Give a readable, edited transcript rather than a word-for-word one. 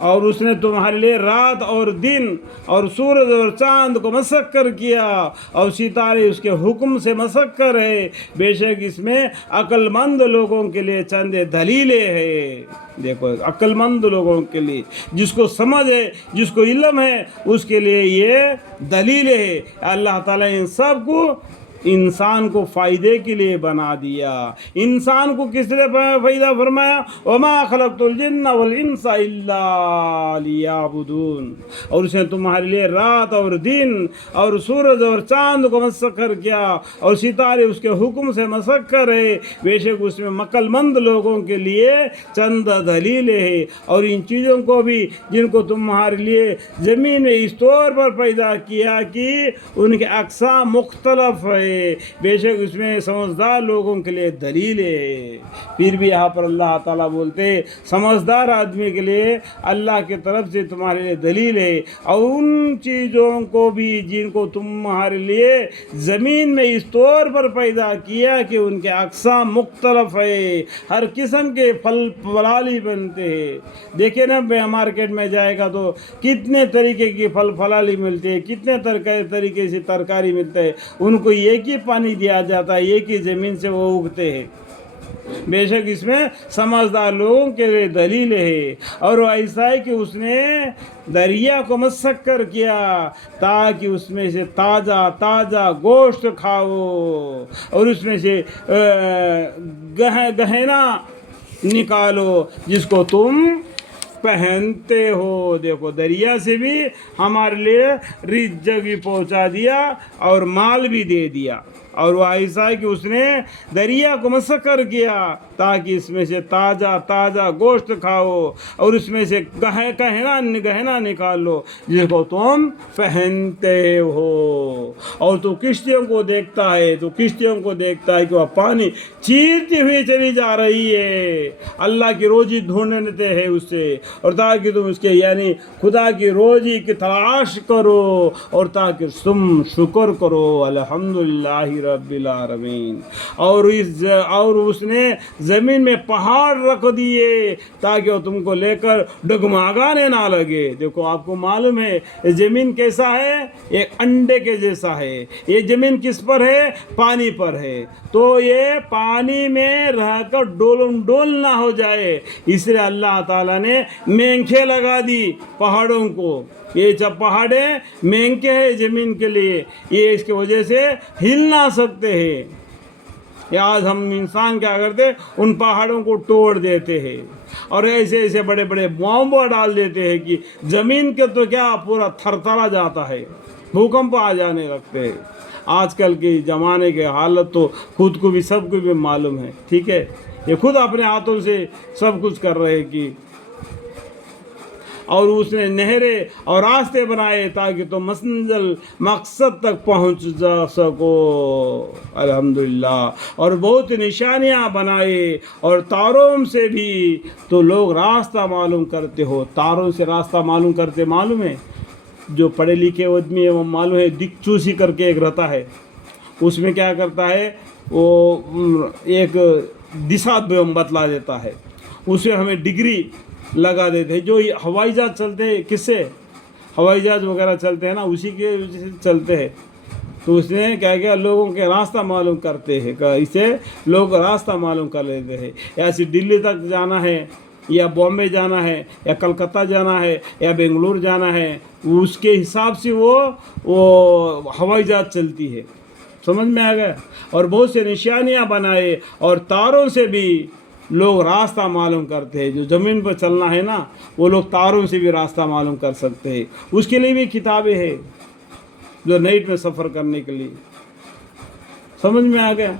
اور اس نے تمہارے لیے رات اور دن اور سورج اور چاند کو مسخر کیا اور ستارے اس کے حکم سے مسخر ہے، بے شک اس میں عقل مند لوگوں کے لیے چند دلیلیں ہیں۔ دیکھو عقل مند لوگوں کے لیے، جس کو سمجھ ہے، جس کو علم ہے، اس کے لیے یہ دلیلیں ہے۔ اللہ تعالیٰ ان سب کو انسان کو فائدے کے لیے بنا دیا۔ انسان کو کس لیے فائدہ فرمایا؟ وما خلقت الجن والانس الا لیعبدون، اور اس نے تمہارے لیے رات اور دن اور سورج اور چاند کو مسخر کیا اور ستارے اس کے حکم سے مسخر ہے، بے شک اس میں عقل مند لوگوں کے لیے چند دلیلیں ہیں۔ اور ان چیزوں کو بھی جن کو تمہارے لیے زمین میں اس طور پر پیدا کیا کہ ان کے اقسام مختلف ہے، بے شک اس میں سمجھدار لوگوں کے لیے دلیل ہے۔ پھر بھی یہاں پر اللہ تعالیٰ بولتے سمجھدار آدمی کے لیے اللہ کی طرف سے تمہارے لیے دلیل ہے، اور ان چیزوں کو بھی جن کو تمہارے لیے زمین میں اس طور پر پیدا کیا کہ ان کے اقسام مختلف ہے، ہر قسم کے پھل پھلالی بنتے ہیں۔ دیکھیں نا مارکیٹ میں جائے گا تو کتنے طریقے کی پھل پھلالی ملتے ہیں، کتنے طریقے سے ترکاری ملتے ہیں، ان کو ایک ہی پانی دیا جاتا ہے، ایک ہی زمین سے وہ اگتے ہیں۔ بے شک اس میں سمجھدار لوگوں کے لیے دلیل ہے۔ اور وہ ایسا ہے کہ اس نے دریا کو مسخر کیا تاکہ اس میں سے تازہ تازہ گوشت کھاؤ اور اس میں سے گہنا نکالو جس کو تم پہنتے ہو۔ دیکھو دریا سے بھی ہمارے لیے رزق بھی پہنچا دیا اور مال بھی دے دیا، اور وہ ایسا ہے کہ اس نے دریا کو مسخر کیا تاکہ اس میں سے تازہ تازہ گوشت کھاؤ اور اس میں سے گہنا نکال لو جس کو تم پہنتے ہو۔ اور تو کشتیوں کو دیکھتا ہے کہ وہ پانی چیرتی ہوئی چلی جا رہی ہے، اللہ کی روزی ڈھونڈتے ہیں اس سے، اور تاکہ تم اس کے یعنی خدا کی روزی کی تلاش کرو اور تاکہ تم شکر کرو الحمدللہ رب العالمین۔ اور اس نے زمین میں پہاڑ رکھ دیے تاکہ وہ تم کو لے کر ڈگمگانے نہ لگے۔ دیکھو آپ کو معلوم ہے زمین کیسا ہے؟ ایک انڈے کے جیسا ہے۔ یہ زمین کس پر ہے؟ پانی پر ہے، تو یہ پانی میں رہ کر ڈول نہ ہو جائے، اس لیے اللہ تعالیٰ نے مینکھیں لگا دی پہاڑوں کو۔ یہ جب پہاڑیں مینکے ہیں زمین کے لیے، یہ اس کی وجہ سے ہل نہ سکتے ہیں۔ آج ہم انسان کیا کرتے ہیں؟ ان پہاڑوں کو توڑ دیتے ہیں اور ایسے بڑے بڑے بم ڈال دیتے ہیں کہ زمین کے تو کیا پورا تھرتھرا جاتا ہے، بھوکمپ آ جانے لگتے ہیں۔ آج کل کے زمانے کے حالت تو خود کو بھی سب کو بھی معلوم ہے، ٹھیک ہے؟ یہ خود اپنے ہاتھوں سے سب کچھ کر رہے کہ، اور اس نے نہریں اور راستے بنائے تاکہ تم مقصد تک پہنچ جا سکو الحمدللہ، اور بہت نشانیاں بنائے، اور تاروں سے بھی تو لوگ راستہ معلوم کرتے ہو۔ تاروں سے راستہ معلوم کرتے معلوم ہے؟ جو پڑھے لکھے آدمی ہے وہ معلوم ہے، دک چوسی کر کے ایک رہتا ہے، اس میں کیا کرتا ہے وہ ایک دشا بتلا دیتا ہے، اسے ہمیں ڈگری لگا دیتے ہیں۔ جو ہوائی جہاز چلتے ہیں، کس سے؟ ہوائی جہاز وغیرہ چلتے ہیں نا، اسی کے وجہ سے چلتے ہیں۔ تو اس نے کیا کیا لوگوں کے راستہ معلوم کرتے ہیں، اسے لوگ راستہ معلوم کر لیتے ہیں۔ ایسے دلی تک جانا ہے یا بامبے جانا ہے یا کلکتہ جانا ہے یا بنگلور جانا ہے، اس کے حساب سے وہ ہوائی جہاز چلتی ہے۔ سمجھ میں آ گیا؟ اور بہت سے نشانیاں بنائے، اور تاروں سے بھی لوگ راستہ معلوم کرتے ہیں۔ جو زمین پر چلنا ہے نا، وہ لوگ تاروں سے بھی راستہ معلوم کر سکتے ہیں۔ اس کے لیے بھی کتابیں ہیں جو نائٹ میں سفر کرنے کے لیے۔ سمجھ میں آ گیا؟